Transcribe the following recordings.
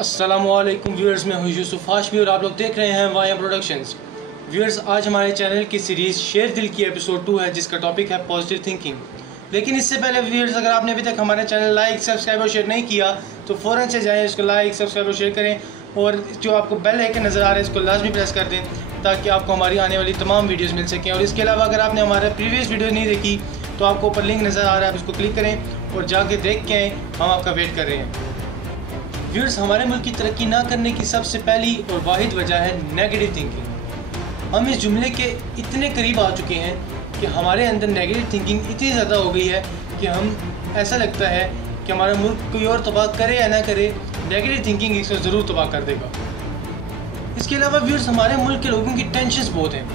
अस्सलामुअलैकुम व्यूअर्स, मैं हूं यूसुफ हाशमी और आप लोग देख रहे हैं वाया प्रोडक्शंस। व्यूअर्स, आज हमारे चैनल की सीरीज़ शेरदिल की एपिसोड 2 है, जिसका टॉपिक है पॉजिटिव थिंकिंग। लेकिन इससे पहले व्यूअर्स, अगर आपने अभी तक हमारा चैनल लाइक, सब्सक्राइब और शेयर नहीं किया तो फ़ौरन से जाएँ, इसको लाइक, सब्सक्राइब और शेयर करें और जो आपको बेल आइकन नज़र आ रहा है इसको लाजमी प्रेस कर दें ताकि आपको हमारी आने वाली तमाम वीडियोज़ मिल सकें। और इसके अलावा अगर आपने हमारा प्रीवियस वीडियो नहीं देखी तो आपको ऊपर लिंक नज़र आ रहा है, आप इसको क्लिक करें और जाके देख के आएँ, हम आपका वेट कर रहे हैं। व्यूअर्स, हमारे मुल्क की तरक्की ना करने की सबसे पहली और वाहिद वजह है नेगेटिव थिंकिंग। हम इस जुमले के इतने करीब आ चुके हैं कि हमारे अंदर नेगेटिव थिंकिंग इतनी ज़्यादा हो गई है कि हम ऐसा लगता है कि हमारा मुल्क कोई और तबाह करे या ना करे, नेगेटिव थिंकिंग इसको ज़रूर तबाह कर देगा। इसके अलावा व्यूअर्स, हमारे मुल्क के लोगों की टेंशन्स बहुत हैं।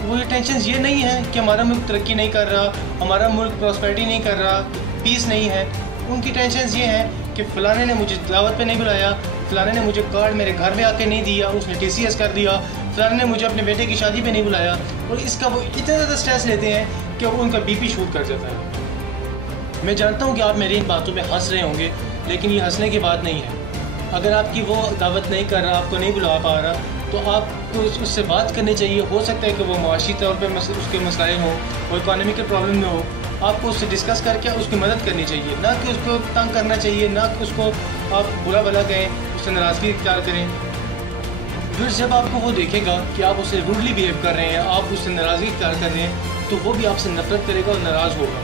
वो ये टेंशन्स ये नहीं है कि हमारा मुल्क तरक्की नहीं कर रहा, हमारा मुल्क प्रॉस्पेरिटी नहीं कर रहा, पीस नहीं है। उनकी टेंशन्स ये हैं कि फ़लाने ने मुझे दावत पे नहीं बुलाया, फ़लाने ने मुझे कार्ड मेरे घर में आके नहीं दिया, उसने TCS कर दिया, फ़लाने ने मुझे अपने बेटे की शादी पे नहीं बुलाया। और इसका वो इतना ज़्यादा स्ट्रेस लेते हैं कि वो उनका BP शूट कर जाता है। मैं जानता हूँ कि आप मेरी इन बातों में हंस रहे होंगे, लेकिन ये हंसने की बात नहीं है। अगर आपकी वो दावत नहीं कर रहा, आपको नहीं बुला पा रहा, तो आपको उससे बात करनी चाहिए। हो सकता है कि वो माशी तौर पर उसके मसाइल हों, वो इकोनॉमिकल प्रॉब्लम में हो, आपको उससे डिस्कस करके उसकी मदद करनी चाहिए, ना कि उसको तंग करना चाहिए, ना कि उसको आप बुरा भला कहें, उससे नाराज़गी इख्तियार करें। फिर जब आपको वो देखेगा कि आप उससे रूडली बिहेव कर रहे हैं, आप उससे नाराज़गी इख्तियार कर रहे हैं, तो वो भी आपसे नफरत करेगा और नाराज़ होगा,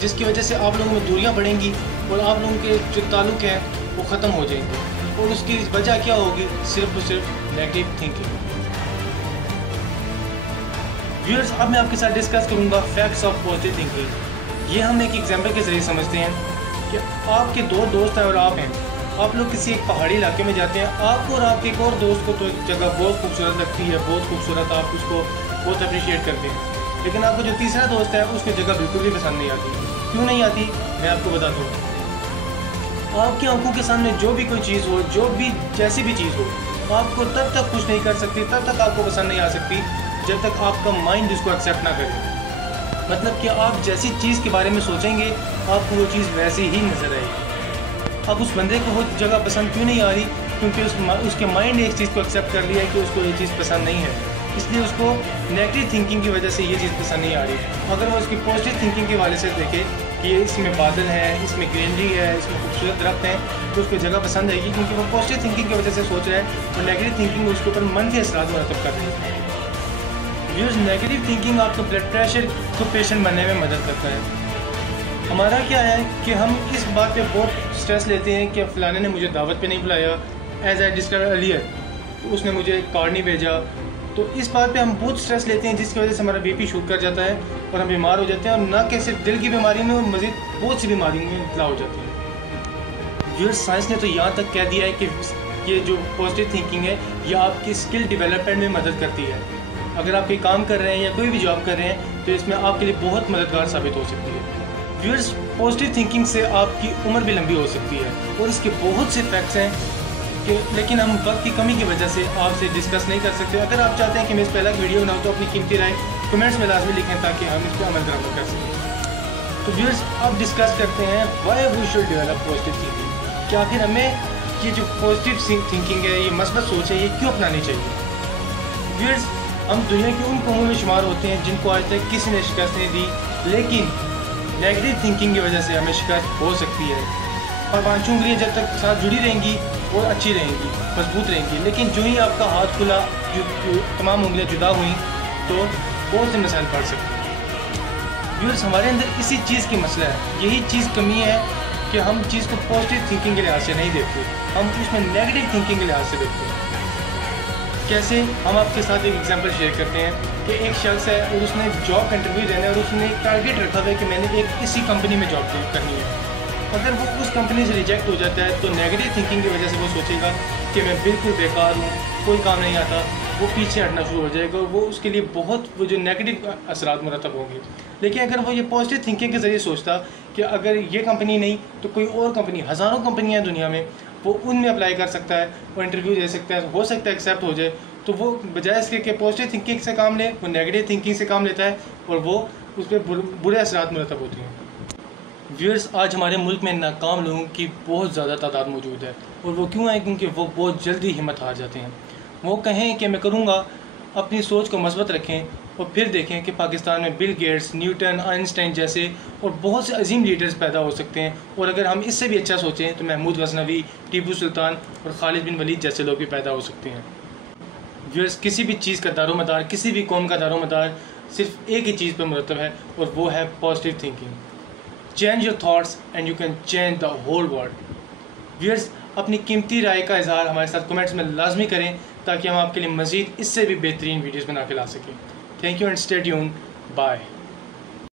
जिसकी वजह से आप लोगों में दूरियां बढ़ेंगी और आप लोगों के जो ताल्लुक़ हैं वो ख़त्म हो जाएंगे। और उसकी वजह क्या होगी? सिर्फ और सिर्फ नेगेटिव थिंकिंग। व्यूअर्स, अब मैं आपके साथ डिस्कस करूँगा फैक्ट्स ऑफ पॉजिटिव थिंकिंग। ये हम एक एग्जाम्पल के ज़रिए समझते हैं कि आपके दो दोस्त हैं और आप हैं। आप लोग किसी एक पहाड़ी इलाके में जाते हैं, आपको और आपके एक और दोस्त को तो जगह बहुत खूबसूरत लगती है, बहुत खूबसूरत, आप उसको बहुत अप्रिशिएट करते हैं। लेकिन आपको जो तीसरा दोस्त है उसको जगह बिल्कुल भी पसंद नहीं आती। क्यों नहीं आती, मैं आपको बताता हूँ। आपकी आंखों के सामने जो भी कोई चीज़ हो, जो भी जैसी भी चीज़ हो, आपको तब तक खुश नहीं कर सकती, तब तक आपको पसंद नहीं आ सकती जब तक आपका माइंड इसको एक्सेप्ट ना करे। मतलब कि आप जैसी चीज़ के बारे में सोचेंगे आपको वो चीज़ वैसी ही नज़र आएगी। अब उस बंदे को वो जगह पसंद क्यों नहीं आ रही? क्योंकि उसके माइंड ने इस चीज़ को एक्सेप्ट कर लिया है कि उसको ये चीज़ पसंद नहीं है, इसलिए उसको नेगेटिव थिंकिंग की वजह से ये चीज़ पसंद नहीं आ रही। अगर वो उसकी पॉजिटिव थिंकिंग के वाले से देखे कि इसमें बादल है, इसमें ग्रीनरी है, इसमें खूबसूरत दरख्त हैं, तो उसको जगह पसंद आएगी, क्योंकि वो पॉजिटिव थिंकिंग की वजह से सोच रहा है और नेगेटिव थिंकिंग उसके ऊपर मनफी असरात मुरतब कर रही है। व्यूअर्स, नेगेटिव थिंकिंग आपको ब्लड प्रेशर को पेशेंट बनने में मदद करता है। हमारा क्या है कि हम इस बात पे बहुत स्ट्रेस लेते हैं कि फ़लाने ने मुझे दावत पे नहीं बुलाया, एज आई डिस्कस अर्लियर, तो उसने मुझे कार्ड नहीं भेजा। तो इस बात पे हम बहुत स्ट्रेस लेते हैं, जिसकी वजह से हमारा BP शूट कर जाता है और हम बीमार हो जाते हैं, और ना कि सिर्फ दिल की बीमारी में, मज़ीद बहुत सी बीमारियों में इब्तला हो जाती है। व्यूअर्स, साइंस ने तो यहाँ तक कह दिया है कि ये जो पॉजिटिव थिंकिंग है ये आपकी स्किल डेवलपमेंट में मदद करती है। अगर आप कोई काम कर रहे हैं या कोई भी जॉब कर रहे हैं तो इसमें आपके लिए बहुत मददगार साबित हो सकती है। व्यूअर्स, पॉजिटिव थिंकिंग से आपकी उम्र भी लंबी हो सकती है और इसके बहुत से फैक्ट्स हैं कि लेकिन हम वक्त की कमी की वजह से आपसे डिस्कस नहीं कर सकते। अगर आप चाहते हैं कि मैं इस पर अलग वीडियो बनाऊँ तो अपनी कीमती राय कमेंट्स में लाजमी लिखें ताकि हम इस पर अमल दरामद कर सकें। तो व्यूअर्स, अब डिस्कस करते हैं why we should develop positive thinking. कि आखिर हमें ये जो पॉजिटिव थिंकिंग है, ये मस्बत सोच है, ये क्यों अपनानी चाहिए? व्यूअर्स, हम दुनिया की उन कौमों में शुमार होते हैं जिनको आज तक किसी ने शिकस्त नहीं दी, लेकिन नेगेटिव थिंकिंग की वजह से हमें शिकस्त हो सकती है। और 5 उंगलियाँ जब तक साथ जुड़ी रहेंगी और अच्छी रहेंगी, मजबूत रहेंगी, लेकिन जो ही आपका हाथ खुला, जो तमाम उंगलियाँ जुदा हुई, तो बहुत से मसाइल पड़ सकते हैं। व्यूअर्स, हमारे अंदर इसी चीज़ की मसला है, यही चीज़ कमी है कि हम चीज़ को पॉजिटिव थिंकिंग के लिहाज से नहीं देखते, हम उसमें नेगेटिव थिंकिंग के लिहाज से देखते हैं। कैसे? हम आपके साथ एक एग्जांपल शेयर करते हैं कि एक शख्स है और उसने जॉब का इंटरव्यू देना है और उसने एक टारगेट रखा हुआ है कि मैंने एक इसी कंपनी में जॉब करनी है। अगर वो उस कंपनी से रिजेक्ट हो जाता है तो नेगेटिव थिंकिंग की वजह से वो सोचेगा कि मैं बिल्कुल बेकार हूँ, कोई काम नहीं आता, वो पीछे हटना शुरू हो जाएगा और वो उसके लिए बहुत वो जो नेगेटिव असरात मुरतब होंगे। लेकिन अगर वो ये पॉजिटिव थिंकिंग के ज़रिए सोचता कि अगर ये कंपनी नहीं तो कोई और कंपनी, हज़ारों कंपनियाँ दुनिया में, वो उनमें अप्लाई कर सकता है और इंटरव्यू दे सकता है, हो सकता है एक्सेप्ट हो जाए, तो वो बजाय इसके कि पॉजिटिव थिंकिंग से काम ले, वो नेगेटिव थिंकिंग से काम लेता है और वो उस पर बुरे असरात मुरतब होती हैं। व्यूअर्स, आज हमारे मुल्क में नाकाम लोगों की बहुत ज़्यादा तादाद मौजूद है, और वो क्यों है? क्योंकि वो बहुत जल्दी हिम्मत हार जाते हैं। वो कहें कि मैं करूँगा, अपनी सोच को मजबूत रखें और फिर देखें कि पाकिस्तान में बिल गेट्स, न्यूटन, आइंस्टाइन जैसे और बहुत से अजीम लीडर्स पैदा हो सकते हैं। और अगर हम इससे भी अच्छा सोचें तो महमूद गजनवी, टीपू सुल्तान और खालिद बिन वलीद जैसे लोग भी पैदा हो सकते हैं। व्यूअर्स, किसी भी चीज़ का दारोमदार, किसी भी कौम का दारोमदार सिर्फ एक ही चीज़ पर मुरतब है, और वो है positive thinking. Change your thoughts and you can change the whole world. Viewers, अपनी कीमती राय का इजहार हमारे साथ कमेंट्स में लाजमी करें, ताकि हम आपके लिए मज़ीद इससे भी बेहतरीन वीडियोज़ बना के ला सकें। Thank you and stay tuned. Bye.